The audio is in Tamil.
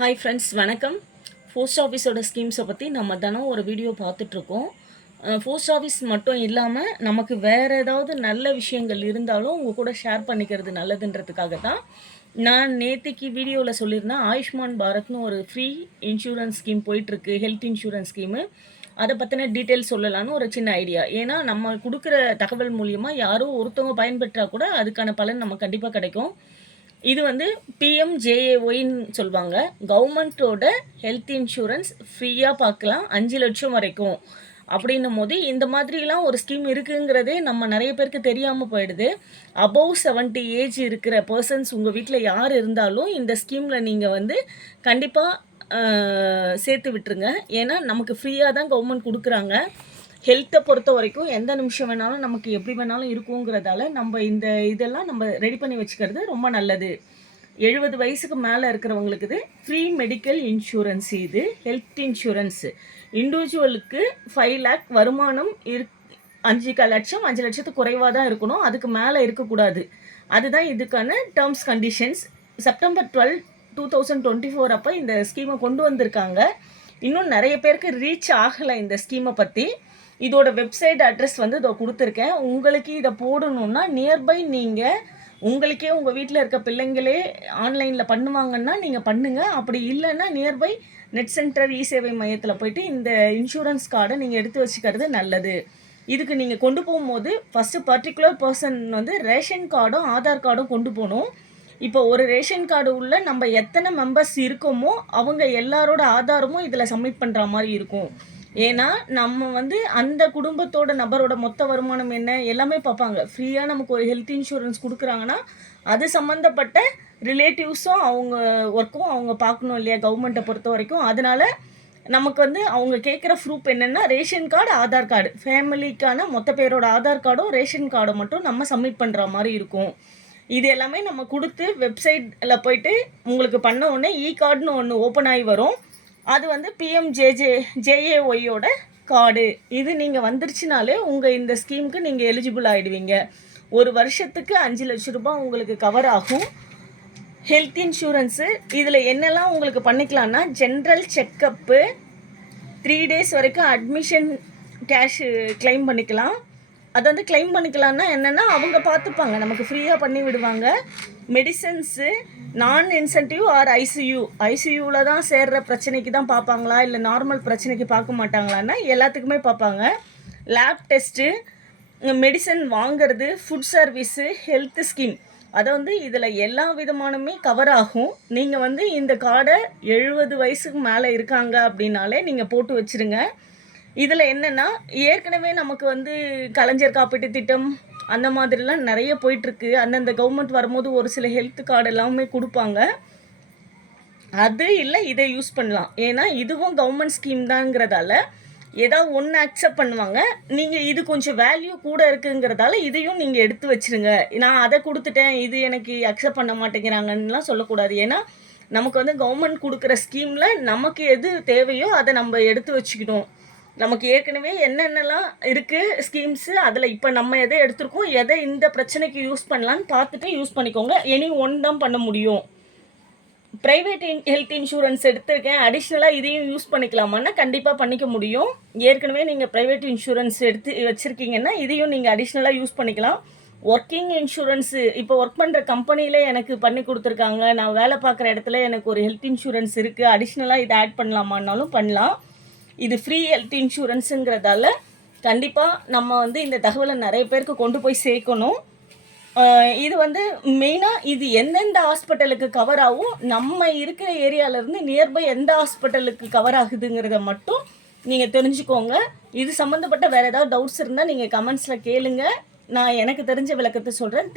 ஹாய் ஃப்ரெண்ட்ஸ் வணக்கம். போஸ்ட் ஆஃபீஸோட ஸ்கீம்ஸை பற்றி நம்ம தினம் ஒரு வீடியோ பார்த்துட்ருக்கோம் போஸ்ட் ஆஃபீஸ் மட்டும் இல்லாமல் நமக்கு வேறு ஏதாவது நல்ல விஷயங்கள் இருந்தாலும் உங்கள் கூட ஷேர் பண்ணிக்கிறது நல்லதுன்றதுக்காக தான் நான் நேற்றுக்கு வீடியோவில் சொல்லியிருந்தேன் ஆயுஷ்மான் பாரத்னு ஒரு ஃப்ரீ இன்சூரன்ஸ் ஸ்கீம் போயிட்டுருக்கு ஹெல்த் இன்சூரன்ஸ் ஸ்கீமு அதை பற்றின டீட்டெயில் சொல்லலான்னு ஒரு சின்ன ஐடியா ஏன்னா நம்ம கொடுக்குற தகவல் மூலியமாக யாரோ ஒருத்தவங்க பயன்பெற்றால் கூட அதுக்கான பலன் நம்ம கண்டிப்பாக கிடைக்கும். இது வந்து பிஎம்ஜேஏஒயின்னு சொல்லுவாங்க. கவர்மெண்ட்டோட ஹெல்த் இன்சூரன்ஸ் ஃப்ரீயாக பார்க்கலாம். அஞ்சு லட்சம் வரைக்கும். அப்படின்னும் போது இந்த மாதிரிலாம் ஒரு ஸ்கீம் இருக்குங்கிறதே நம்ம நிறைய பேருக்கு தெரியாமல் போயிடுது. அபவ் செவன்ட்டி ஏஜ் இருக்கிற பர்சன்ஸ் உங்கள் வீட்டில் யார் இருந்தாலும் இந்த ஸ்கீமில் நீங்கள் வந்து கண்டிப்பாக சேர்த்து விட்டுருங்க. ஏன்னா நமக்கு ஃப்ரீயாக தான் கவர்மெண்ட் கொடுக்குறாங்க. ஹெல்த்தை பொறுத்த வரைக்கும் எந்த நிமிஷம் வேணாலும் நமக்கு எப்படி வேணாலும் இருக்குங்கிறதால நம்ம இந்த இதெல்லாம் நம்ம ரெடி பண்ணி வச்சுக்கிறது ரொம்ப நல்லது. எழுபது வயசுக்கு மேலே இருக்கிறவங்களுக்கு இது ஃப்ரீ மெடிக்கல் இன்சூரன்ஸ் இது ஹெல்த் இன்சூரன்ஸு இண்டிவிஜுவலுக்கு ஃபைவ் லேக் வருமானம் இரு அஞ்சு லட்சம் அஞ்சு லட்சத்துக்கு குறைவாக தான் இருக்கணும். அதுக்கு மேலே இருக்கக்கூடாது. அதுதான் இதுக்கான terms conditions September twelve two thousand twenty four அப்போ இந்த ஸ்கீமை கொண்டு வந்திருக்காங்க. இன்னும் நிறைய பேருக்கு ரீச் ஆகலை இந்த ஸ்கீமை பற்றி இதோட வெப்சைட் அட்ரஸ் வந்து இதை கொடுத்துருக்கேன். உங்களுக்கு இதை போடணுன்னா நியர்பை நீங்கள் உங்களுக்கே உங்கள் வீட்டில் இருக்க பிள்ளைங்களே ஆன்லைனில் பண்ணுவாங்கன்னா நீங்கள் பண்ணுங்கள் அப்படி இல்லைன்னா நியர்பை நெட் சென்டர் இ சேவை மையத்தில் போயிட்டு இந்த இன்சூரன்ஸ் கார்டை நீங்கள் எடுத்து வச்சுக்கிறது நல்லது. இதுக்கு நீங்கள் கொண்டு போகும்போது ஃபஸ்ட்டு பர்டிகுலர் பர்சன் வந்து ரேஷன் கார்டும் ஆதார் கார்டும் கொண்டு போகணும். இப்போ ஒரு ரேஷன் கார்டு உள்ள நம்ம எத்தனை மெம்பர்ஸ் இருக்கோமோ அவங்க எல்லாரோட ஆதாரமும் இதில் சப்மிட் பண்ணுற மாதிரி இருக்கும். ஏன்னா நம்ம வந்து அந்த குடும்பத்தோட நபரோட மொத்த வருமானம் என்ன எல்லாமே பார்ப்பாங்க. ஃப்ரீயாக நமக்கு ஒரு ஹெல்த் இன்சூரன்ஸ் கொடுக்குறாங்கன்னா அது சம்மந்தப்பட்ட ரிலேட்டிவ்ஸும் அவங்க ஒர்க்கும் அவங்க பார்க்கணும் இல்லையா கவர்மெண்ட்டை பொறுத்த வரைக்கும். அதனால நமக்கு வந்து அவங்க கேட்குற ப்ரூஃப் என்னென்னா ரேஷன் கார்டு ஆதார் கார்டு ஃபேமிலிக்கான மொத்த பேரோட ஆதார் கார்டும் ரேஷன் கார்டும் மட்டும் நம்ம சப்மிட் பண்ணுற மாதிரி இருக்கும். இது எல்லாமே நம்ம கொடுத்து வெப்சைட்டில் போயிட்டு உங்களுக்கு பண்ண உடனே இ கார்டுன்னு ஒன்று ஓப்பன் ஆகி வரும். அது வந்து பிஎம்ஜேஜே ஜேஏஒய்யோட கார்டு. இது நீங்கள் வந்துருச்சுனாலே உங்கள் இந்த ஸ்கீமுக்கு நீங்கள் எலிஜிபிள் ஆகிடுவீங்க ஒரு வருஷத்துக்கு அஞ்சு லட்ச ரூபாய் உங்களுக்கு கவர் ஆகும். ஹெல்த் இன்சூரன்ஸு இதில் என்னெல்லாம் உங்களுக்கு பண்ணிக்கலாம்னா ஜென்ரல் செக்கப்பு த்ரீ டேஸ் வரைக்கும் அட்மிஷன் கேஷு கிளைம் பண்ணிக்கலாம். அதை வந்து கிளைம் பண்ணிக்கலாம்னா என்னென்னா அவங்க பார்த்துப்பாங்க. நமக்கு ஃப்ரீயாக பண்ணி விடுவாங்க. மெடிசன்ஸு நான் இன்சென்டிவ் ஆர் ஐசியூ ஐசியூவில் தான் சேர்ற பிரச்சனைக்கு தான் பார்ப்பாங்களா? இல்லை நார்மல் பிரச்சனைக்கு பார்க்க மாட்டாங்களான்னா எல்லாத்துக்குமே பார்ப்பாங்க. லேப் டெஸ்ட்டு மெடிசன் வாங்கிறது ஃபுட் சர்வீஸு ஹெல்த் ஸ்கீம் அதை வந்து இதில் எல்லா விதமானுமே கவர் ஆகும். நீங்கள் வந்து இந்த கார்டை எழுபது வயசுக்கு மேலே இருக்காங்க அப்படின்னாலே நீங்கள் போட்டு வச்சுருங்க. இதில் என்னென்னா ஏற்கனவே நமக்கு வந்து கலைஞர் காப்பீட்டு திட்டம் அந்த மாதிரிலாம் நிறைய போயிட்டுருக்கு. அந்தந்த கவர்மெண்ட் வரும்போது ஒரு சில ஹெல்த் கார்டு எல்லாமே கொடுப்பாங்க. அது இல்லை இதை யூஸ் பண்ணலாம். ஏன்னா இதுவும் கவர்மெண்ட் ஸ்கீம் தாங்கிறதால ஏதாவது ஒன்று அக்செப்ட் பண்ணுவாங்க. நீங்கள் இது கொஞ்சம் வேல்யூ கூட இருக்குங்கிறதால இதையும் நீங்கள் எடுத்து வச்சுருங்க. நான் அதை கொடுத்துட்டேன் இது எனக்கு அக்செப்ட் பண்ண மாட்டேங்கிறாங்கன்னுலாம் சொல்லக்கூடாது. ஏன்னா நமக்கு வந்து கவர்மெண்ட் கொடுக்குற ஸ்கீமில் நமக்கு எது தேவையோ அதை நம்ம எடுத்து வச்சுக்கிட்டோம் நமக்கு ஏற்கனவே என்னென்னலாம் இருக்குது ஸ்கீம்ஸு அதில் இப்போ நம்ம எதை எடுத்திருக்கோம் எதை இந்த பிரச்சனைக்கு யூஸ் பண்ணலான்னு பார்த்துட்டு யூஸ் பண்ணிக்கோங்க. எனி ஒன் தான் பண்ண முடியும். ப்ரைவேட் இன் ஹெல்த் இன்சூரன்ஸ் எடுத்திருக்கேன். அடிஷ்னலாக இதையும் யூஸ் பண்ணிக்கலாமான்னா கண்டிப்பாக பண்ணிக்க முடியும். ஏற்கனவே நீங்கள் ப்ரைவேட் இன்சூரன்ஸ் எடுத்து வச்சுருக்கீங்கன்னா இதையும் நீங்கள் அடிஷ்னலாக யூஸ் பண்ணிக்கலாம். ஒர்க்கிங் இன்சூரன்ஸு இப்போ ஒர்க் பண்ணுற கம்பெனியில் எனக்கு பண்ணி கொடுத்துருக்காங்க. நான் வேலை பார்க்குற இடத்துல எனக்கு ஒரு ஹெல்த் இன்சூரன்ஸ் இருக்குது அடிஷ்னலாக இதை ஆட் பண்ணலாமான்னாலும் பண்ணலாம். இது ஃப்ரீ ஹெல்த் இன்சூரன்ஸுங்கிறதால கண்டிப்பாக நம்ம வந்து இந்த தகவலை நிறைய பேருக்கு கொண்டு போய் சேர்க்கணும். இது வந்து மெயினாக இது எந்தெந்த ஹாஸ்பிட்டலுக்கு கவர் ஆகும் நம்ம இருக்கிற ஏரியாவிலேருந்து நியர்பை எந்த ஹாஸ்பிட்டலுக்கு கவர் ஆகுதுங்கிறத மட்டும் நீங்கள் தெரிஞ்சுக்கோங்க. இது சம்மந்தப்பட்ட வேறு ஏதாவது டவுட்ஸ் இருந்தால் நீங்கள் கமெண்ட்ஸில் கேளுங்க. நான் எனக்கு தெரிஞ்ச விளக்கத்தை சொல்கிறேன்